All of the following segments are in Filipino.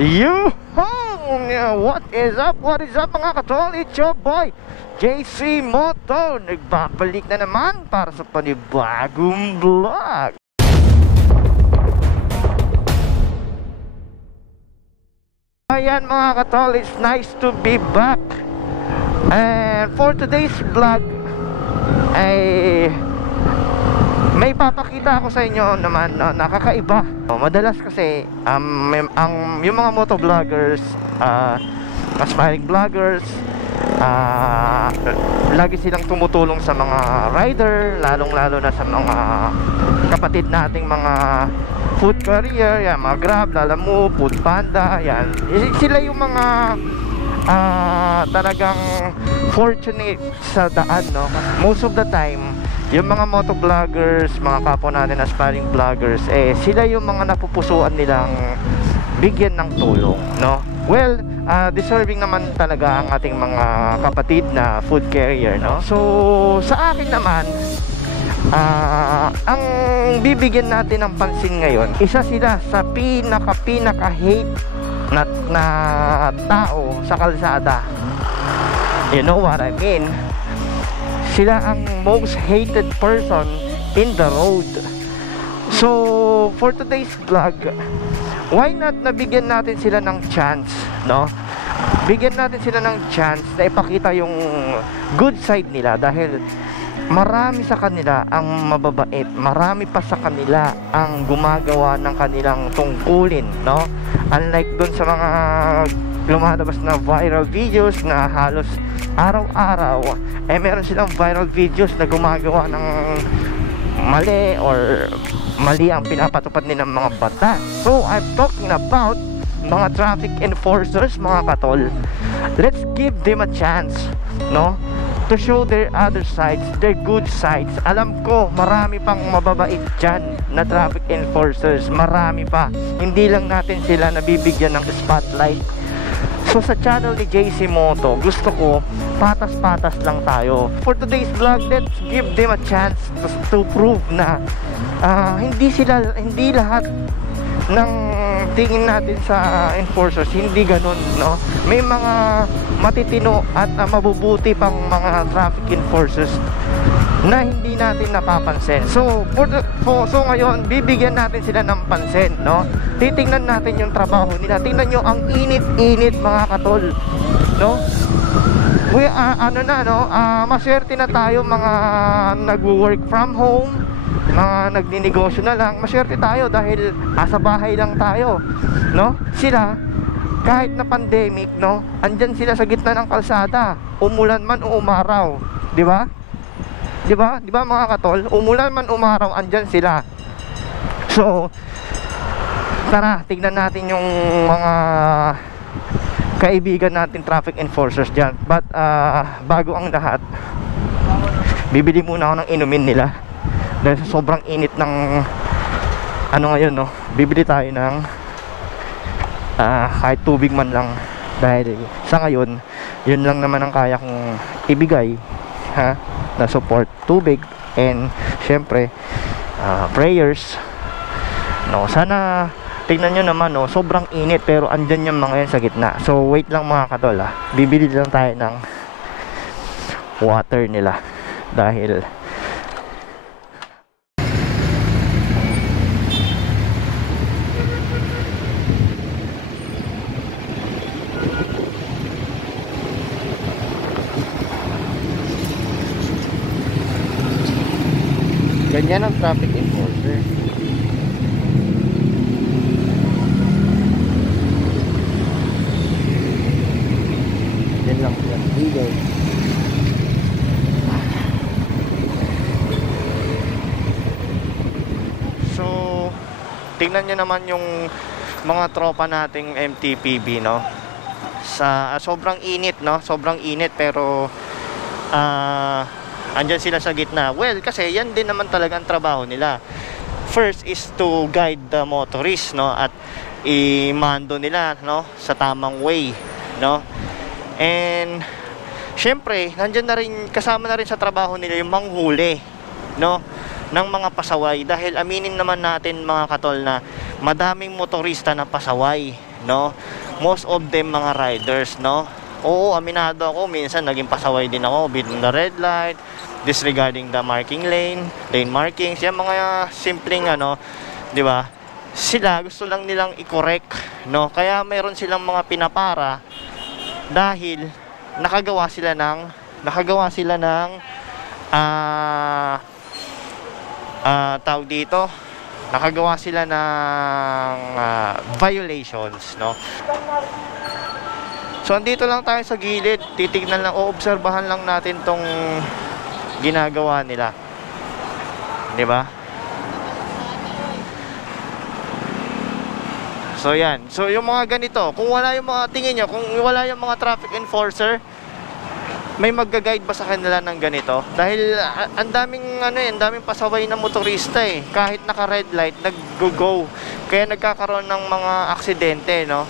What is up? What is up mga katol? It's your boy JC Moto. Nagbabalik na naman para sa panibagong vlog. Ayan mga katol, it's nice to be back. And for today's vlog ay may papakita ako sa inyo naman nakakaiba. Madalas kasi yung mga motovloggers, aspiring vloggers, lagi silang tumutulong sa mga rider, lalong-lalo na sa mga kapatid nating mga food courier, yan, mga Grab, Lalamove, Food Panda, yan. Sila yung mga talagang fortunate sa daan, no? Most of the time yung mga motovloggers, mga kapwa natin aspiring vloggers, sila yung mga napupusuan nilang bigyan ng tulong, no? Well, deserving naman talaga ang ating mga kapatid na food carrier, no? So, sa akin naman, ang bibigyan natin ng pansin ngayon, isa sila sa pinaka-hate na tao sa kalsada. You know what I mean? Sila ang most hated person in the road. So, for today's vlog, why not nabigyan natin sila ng chance, no? Bigyan natin sila ng chance na ipakita yung good side nila, dahil marami sa kanila ang mababait, marami pa sa kanila ang gumagawa ng kanilang tungkulin, no? Unlike dun sa mga lumalabas na viral videos na halos araw-araw, meron silang viral videos na gumagawa ng mali or mali ang pinapatupad nilang mga bata. So I'm talking about mga traffic enforcers, mga katol. Let's give them a chance, no? To show their other sides, their good sides. Alam ko marami pang mababait dyan na traffic enforcers, marami pa. Hindi lang natin sila nabibigyan ng spotlight. So sa channel ni JC Moto, gusto ko patas-patas lang tayo. For today's vlog, let's give them a chance to prove na hindi lahat ng tingin natin sa enforcers hindi ganun, no? May mga matitino at mabubuti pang mga traffic enforcers na hindi natin napapansin. So ngayon bibigyan natin sila ng pansin, no? Titingnan natin yung trabaho nila. Tingnan nyo ang init-init, mga katol, no? Maswerte na tayo mga nagwo-work from home, mga nagninegosyo na lang. Maswerte tayo dahil sa bahay lang tayo, no? Sila, kahit na pandemic, no, andyan sila sa gitna ng kalsada, umulan man o umaraw, di ba? Di ba mga katol? Umulan man umaraw, andyan sila. So tara, tignan natin yung mga kaibigan natin traffic enforcers dyan. But bago ang lahat, bibili muna ako ng inumin nila dahil sa sobrang init ng ngayon, no? Bibili tayo ng kahit tubig man lang, dahil sa ngayon yun lang naman ang kaya kong ibigay, na support, tubig, and syempre prayers, no? Sana tingnan nyo naman, no, sobrang init pero andyan yung mga yan sa gitna. So wait lang mga katol, bibili lang tayo ng water nila dahil ganyan ang traffic enforcer. Yan lang yan. Legal. So, tingnan nyo naman yung mga tropa nating MTPB, no? Sa sobrang init, no? Sobrang init pero andyan sila sa gitna. Well, kasi yan din naman talaga ang trabaho nila. First is to guide the motorist, no, at i-mando nila, no, sa tamang way, no. And syempre, nandiyan na rin, kasama na rin sa trabaho nila yung manghuli, no, ng mga pasaway. Dahil aminin naman natin mga katol na madaming motorista na pasaway, no? Most of them mga riders, no? Oo, aminado ako, minsan naging pasaway din ako, beating the red light, disregarding the marking lane markings, yung mga simpleng ano, 'di ba? Sila gusto lang nilang i-correct, no? Kaya mayroon silang mga pinapara dahil nakagawa sila ng tawag dito, nakagawa sila ng violations, no? So andito lang tayo sa gilid, titignan lang, oobserbahan lang natin tong ginagawa nila, 'di ba? So yan, so yung mga ganito, kung wala yung mga, tingin nyo, kung wala yung mga traffic enforcer, may magga-guide ba sa kanila ng ganito? Dahil ang daming ang daming pasaway na motorista eh. Kahit naka red light, nag-go. Kaya nagkakaroon ng mga aksidente, no?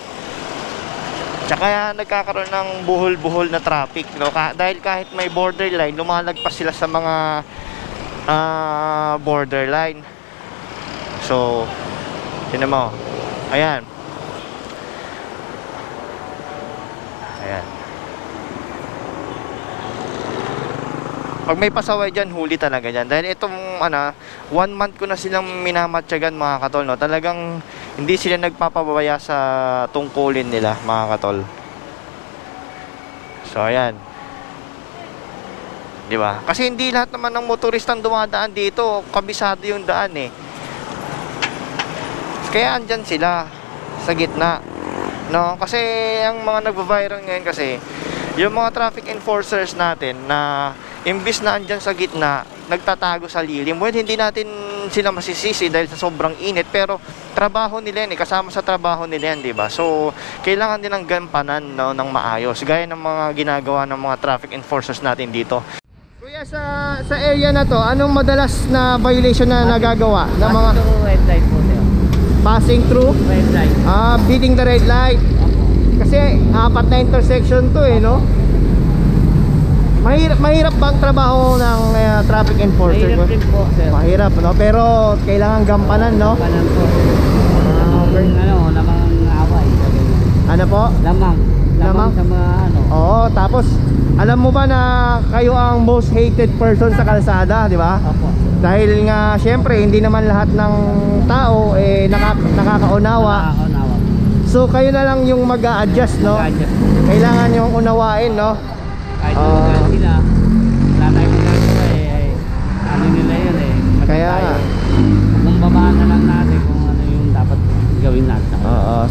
Tsaka nagkakaroon ng buhol-buhol na traffic, no? Dahil kahit may borderline, lumalagpas sila sa mga borderline. So, yun mo. Ayan. Ayan. Pag may pasaway dyan, huli talaga dyan. Dahil itong 1 month ko na silang minamatyagan mga katol, no? Talagang hindi sila nagpapabaya sa tungkulin nila mga katol. So ayan, di ba? Kasi hindi lahat naman ng motoristang dumadaan dito kabisado yung daan eh. Kaya andyan sila sa gitna, no? Kasi ang mga nagva-viral ngayon kasi yung mga traffic enforcers natin na imbis na andyan sa gitna, nagtatago sa lilim. Well, hindi natin sila masisisi dahil sa sobrang init, pero trabaho nila yan eh, kasama sa trabaho nila yan, diba? So, kailangan din ng gampanan, no, ng maayos, gaya ng mga ginagawa ng mga traffic enforcers natin dito. Kuya, sa area na to, anong madalas na violation na nagagawa? Ng mga red light po, sir. Passing through? Red light. Beating the red light. Kasi 4 na intersection to eh, no? Mahirap bang trabaho ng traffic enforcer? Mahirap din po, sir. Mahirap, no? Pero kailangan gampanan, no? Gampanan po. Lamang away. Ano po? Lamang sa mga Oo, tapos alam mo ba na kayo ang most hated person sa kalsada, di ba? Opo. Dahil nga, syempre, hindi naman lahat ng tao nakakaunawa. So, kayo na lang yung mag-a-adjust, no? Kailangan yung unawain, no? Kahit sila, wala tayong magagawa eh. Ano nila yun eh. Kaya kung babaan na lang natin kung ano yung dapat gawin natin.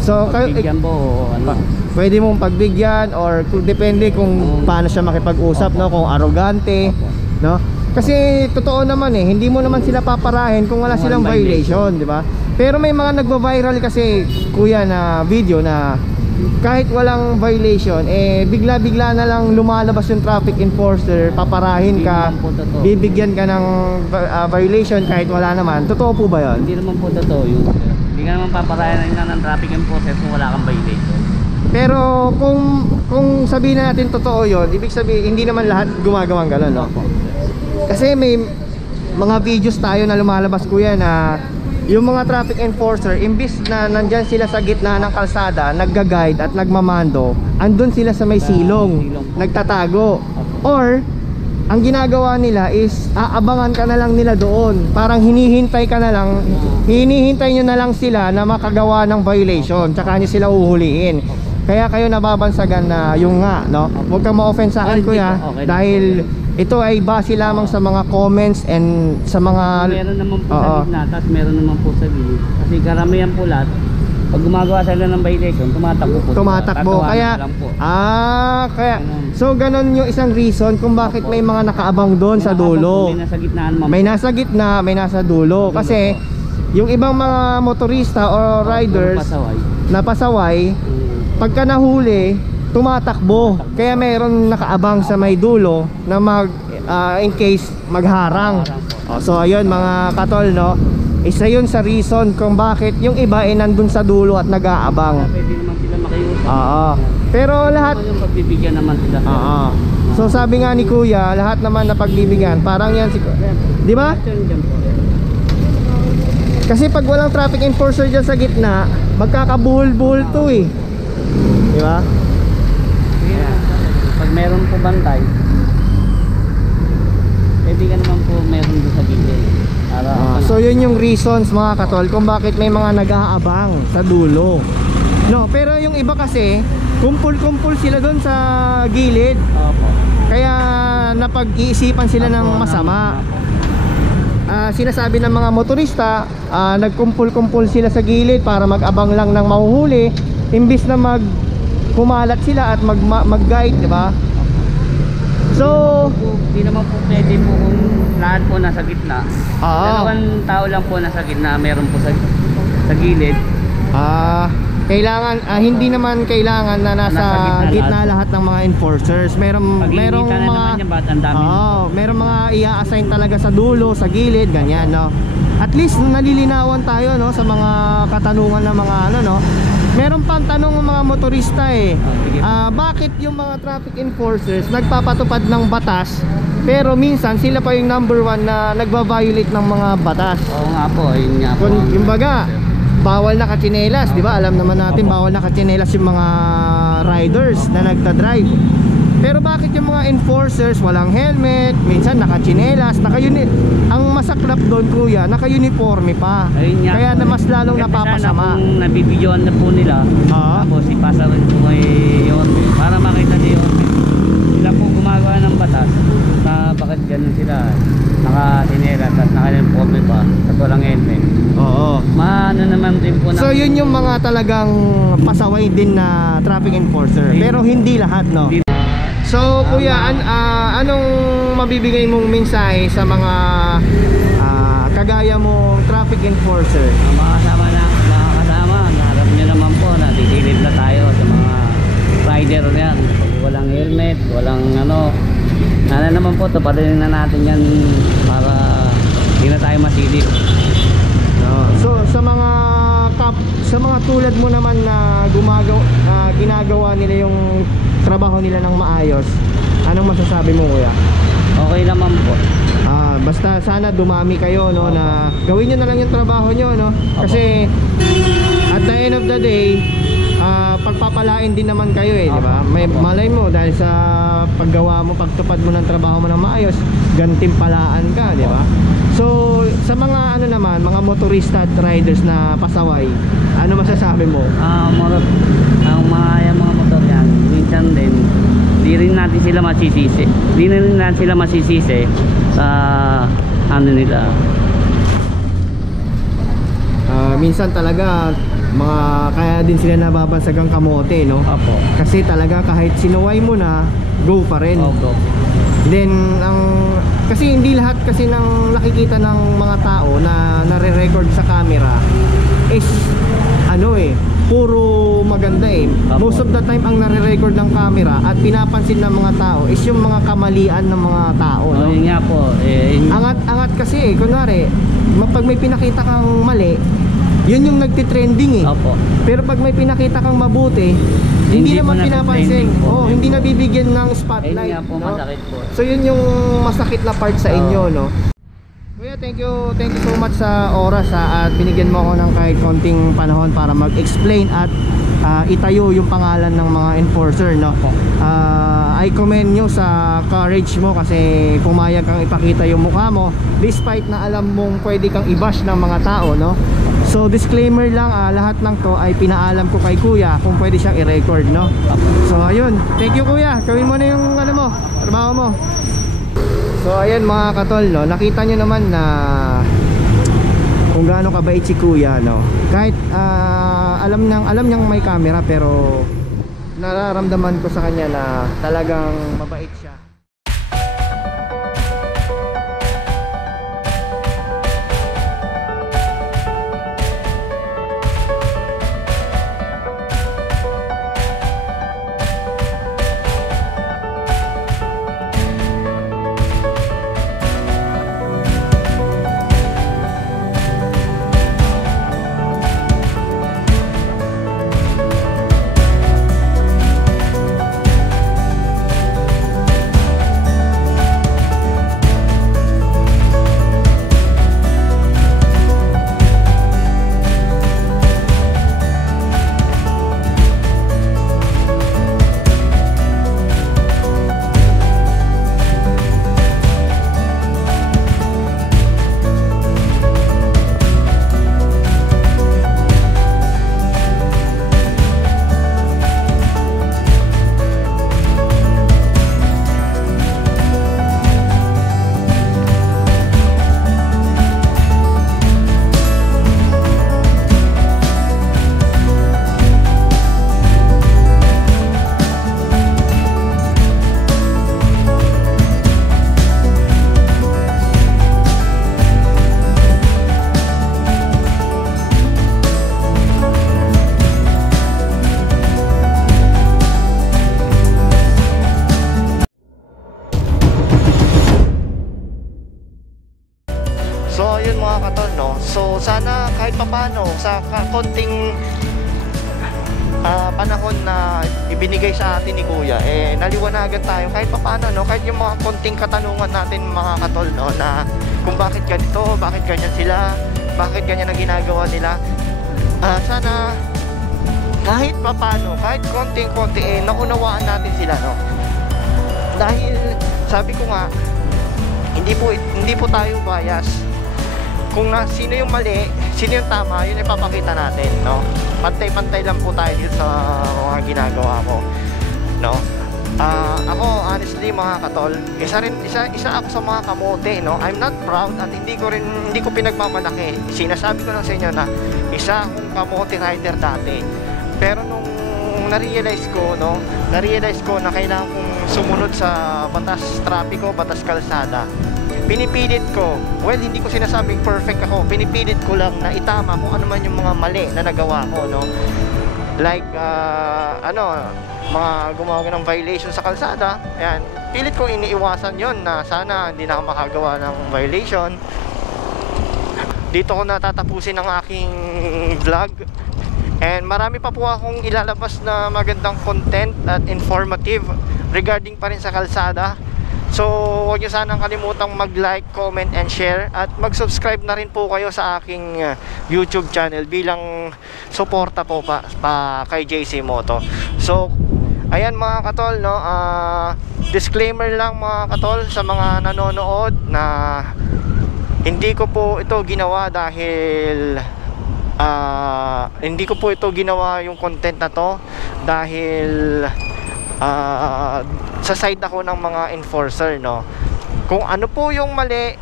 So, pagbigyan po o ano. Pwede mong pagbigyan or depende kung paano siya makipag-usap, no? Kung arrogante, no? Kasi totoo naman eh, hindi mo naman sila paparahin kung wala silang violation, di ba? Pero may mga nagva-viral kasi, kuya, na video na kahit walang violation, bigla-bigla na lang lumalabas yung traffic enforcer, paparahin ka, bibigyan ka ng violation kahit wala naman. Totoo po ba yun? Hindi naman po totoo yun. Hindi ka naman paparahin ng traffic enforcer kung wala kang violation. Pero kung sabihin natin totoo yun, ibig sabihin hindi naman lahat gumagawang gano'n, no? Kasi may mga videos tayo na lumalabas, kuya, na yung mga traffic enforcer, imbis na nandyan sila sa gitna ng kalsada, nagga-guide at nagmamando, andun sila sa may silong, nagtatago. Or, ang ginagawa nila is, aabangan ka na lang nila doon. Parang hinihintay nyo na lang sila na makagawa ng violation, tsaka nyo sila uhuliin. Kaya kayo nababansagan na yung nga, no? Huwag kang ma-offend sa akin, kuya, dahil ito ay base lamang sa mga comments and sa mga... Meron naman po sa gitna, tapos meron naman po sa gilid. Kasi karamihan po lahat, pag gumagawa sila ng violation, tumatakbo po. Tumatakbo, kaya... kaya... So, ganun yung isang reason kung bakit may mga nakaabang doon sa dulo. May nasa gitnaan naman. May nasa gitna, may nasa dulo. Kasi, yung ibang mga motorista or riders na pasaway, pagka nahuli, tumatakbo. Kaya mayroon nakaabang sa may dulo na in case magharang. So ayun mga katol, no? Isa yun sa reason kung bakit yung iba ay nandun sa dulo at nag-aabang. Pwede naman sila makiusap. Pero lahat yung pagbibigyan naman sila. So sabi nga ni kuya, lahat naman na pagbibigyan, parang yan di ba? Kasi pag walang traffic enforcer dyan sa gitna, magkakabuhol-buhol to eh. Di ba? Pag meron po bantay, pwede ka naman po meron doon sa gilid. So yun yung reasons mga katol kung bakit may mga nag-aabang sa dulo. No, pero yung iba kasi kumpul-kumpul sila doon sa gilid. Opo. Kaya napag-iisipan sila ng masama. Sinasabi ng mga motorista, nagkumpul-kumpul sila sa gilid para mag-abang lang ng mahuhuli, imbis na kumalat sila at mag-guide, di ba? So, di naman po pwede po kung lahat po nasa gitna. Dalawang tao lang po nasa gitna, meron po sa gilid. Kailangan hindi naman kailangan na nasa gitna lahat ng mga enforcers. Merong mga merong mga i-assign talaga sa dulo, sa gilid, ganyan, no. At least nalilinawan tayo, no, sa mga katanungan ng mga ano, no. Meron pang tanong ng mga motorista eh. Bakit yung mga traffic enforcers nagpapatupad ng batas pero minsan sila pa yung number one na nagba-violate ng mga batas? Oo nga po, yun nga po. Yung baga, bawal na katsinelas, di ba? Alam naman natin bawal na katsinelas yung mga riders na nagta-drive. Pero bakit yung mga enforcers walang helmet, minsan nakatsinelas, ang masaklap doon, kuya, naka-uniforme pa. Kaya na mas lalong napapasama. Kung nabibidyoan na po nila, tapos ipasa rin po kay Yorme para makita ni Yorme sila po gumagawa ng batas na bakit ganun sila naka-tsinelas at naka-uniforme pa at walang helmet. Oo. Maano naman din po na. So yun yung mga talagang pasaway din na traffic enforcer. Pero hindi lahat, no? So kuya, anong mabibigay mong mensahe sa mga kagaya mong traffic enforcer? Mga kasama, naharap nyo naman po na titilid na tayo sa mga rider yan. Walang helmet, walang ano. Naman po, tuparin na natin yan para hindi na tayo masilip. So sa mga tulad mo naman na ginagawa nila yung trabaho nila ng maayos, anong masasabi mo, kuya? Okay naman po. Basta sana dumami kayo, no, na gawin nyo na lang yung trabaho nyo, no? Kasi at the end of the day, pagpapalain din naman kayo eh, di ba? May malay mo dahil sa paggawa mo, pagtupad mo ng trabaho mo ng maayos, gantimpalaan ka, di ba? So sa mga ano naman, mga motorista at riders na pasaway, ano masasabi mo? Ang mga motor yan, minsan din di rin natin sila masisisi sa ano nila. Minsan talaga kaya din sila nababansagang kamote, no? Opo. Kasi talaga kahit sinuway mo na, go pa rin. Opo. Then kasi hindi lahat kasi ng nakikita ng mga tao na nare-record sa camera is puro maganda eh. Most of the time ang nare-record ng camera at pinapansin ng mga tao is yung mga kamalian ng mga tao, no? Yun nga po. Angat kasi kunwari, pag may pinakita kang mali, yun yung nagtitrending eh. Opo. Pero pag may pinakita kang mabuti, hindi naman pinapansin. Hindi nabibigyan ng spotlight. Ayun nga po, no? masakit po. So yun yung masakit na part sa inyo, no? Kuya, thank you so much sa oras at binigyan mo ako ng kahit konting panahon para mag-explain at itayo yung pangalan ng mga enforcer, no? I commend nyo sa courage mo kasi pumayag kang ipakita yung mukha mo despite na alam mong pwede kang i-bash ng mga tao, no? So disclaimer lang, lahat ng to ay pinaalam ko kay kuya kung pwede siyang i-record, no? So ayun, thank you kuya, gawin mo na yung trabaho mo. So ayan mga katol, no? Nakita nyo naman na kung gaano kabait si kuya, no? Kahit alam niyang may camera, pero nararamdaman ko sa kanya na talagang mabait siya. papano sa konting panahon na ibinigay sa atin ni Kuya, naliwanagan tayo kahit paano, no? Kahit yung mga konting katanungan natin mga katol, no? Na kung bakit ganito, bakit ganyan sila, bakit ganyan ang ginagawa nila. Sana kahit paano, kahit konting-konti, naunawaan natin sila, no? Dahil sabi ko nga, hindi po tayo bias. Kung sino yung mali, sino yung tama, yun ipapakita natin, no? Pantay-pantay lang po tayo dito sa mga ginagawa ko, no? Ako honestly mga katol, isa ako sa mga kamote, no? I'm not proud at hindi ko pinagmamalaki. Sinasabi ko lang sa inyo na isa akong kamote rider dati. Pero nung na-realize ko na kailangan kong sumunod sa batas trapiko, batas kalsada, pinipilit ko, well, hindi ko sinasabing perfect ako, pinipilit ko lang na itama kung ano man yung mga mali na nagawa ko, no? Like, mga gumawa ng violation sa kalsada, ayan, pilit ko iniiwasan yon na sana hindi na ako makagawa ng violation. Dito ko natatapusin ang aking vlog. And marami pa po akong ilalabas na magandang content at informative regarding pa rin sa kalsada. So, huwag nyo sanang kalimutang mag-like, comment, and share. At mag-subscribe na rin po kayo sa aking YouTube channel bilang suporta po pa kay JC Moto. So, ayan mga katol, no? Disclaimer lang mga katol sa mga nanonood na hindi ko po ito ginawa dahil hindi ko po ito ginawa yung content na to dahil sa side ako ng mga enforcer, no? Kung ano po yung mali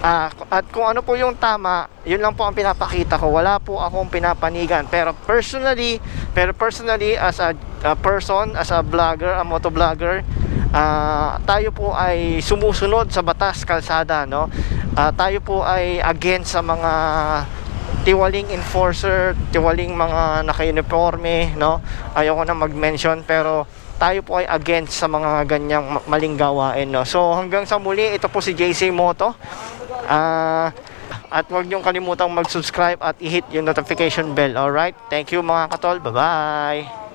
at kung ano po yung tama, yun lang po ang pinapakita ko. Wala po akong pinapanigan. Pero personally as a person, as a vlogger, a motovlogger, tayo po ay sumusunod sa batas kalsada, no? Tayo po ay against sa mga tiwaling enforcer, tiwaling mga naka-uniforme, no? Ayoko na mag-mention, pero tayo po ay against sa mga ganyang maling gawain, no? So hanggang sa muli, ito po si JC Moto. At huwag niyong kalimutang mag-subscribe at i-hit yung notification bell. Alright? Thank you mga katol. Bye-bye!